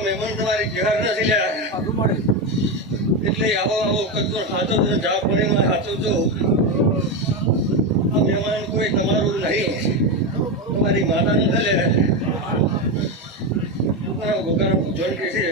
મહેમાન તમારી ઘર નથી લ્યા એટલે આવો આવો કરતો સાચો છો જા પાણીમાં સાચો છો આ મહેમાન કોઈ તમારું નહીં તમારી માતાનું છે લે તમારા ગોગાનો જોન કે છે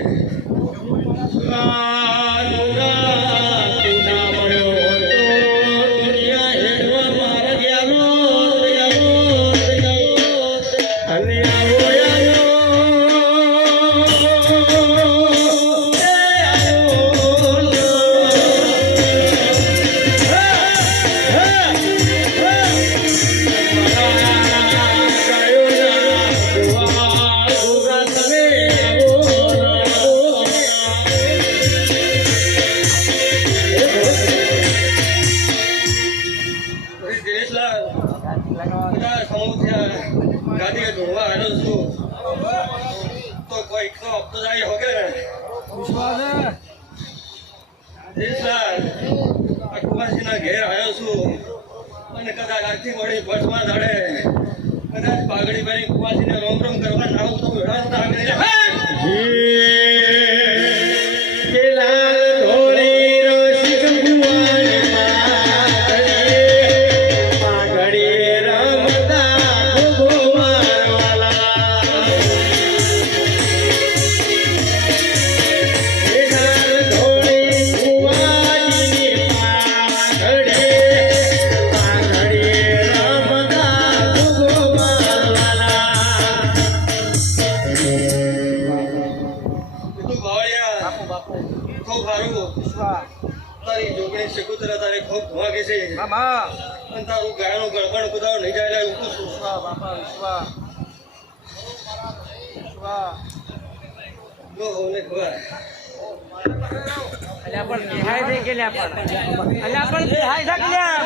ગાડી ઢોળવા આવ્યો છું તો કોઈ તો હપ્તો જાય હોગે આ કુમારજીના ઘેર આવ્યો છું અને કદાચ આજથી મળી બસમાં ચડે કદાચ પાઘડી ભરી કુમારજીને રોમ રોમ કરવા ના તો વ્યવસ્થા આગળ ખૂબ સારું તારી જોગણી શેકુતરા તારે ખૂબ ભાગે છે અને તારું ગાયનું ગળપણ કુદાવ નહીં જાય એવું છું જો હોને ખબર અલ્યા પણ નિહાય થઈ ગયેલા પણ અલ્યા પણ નિહાય થઈ ગયેલા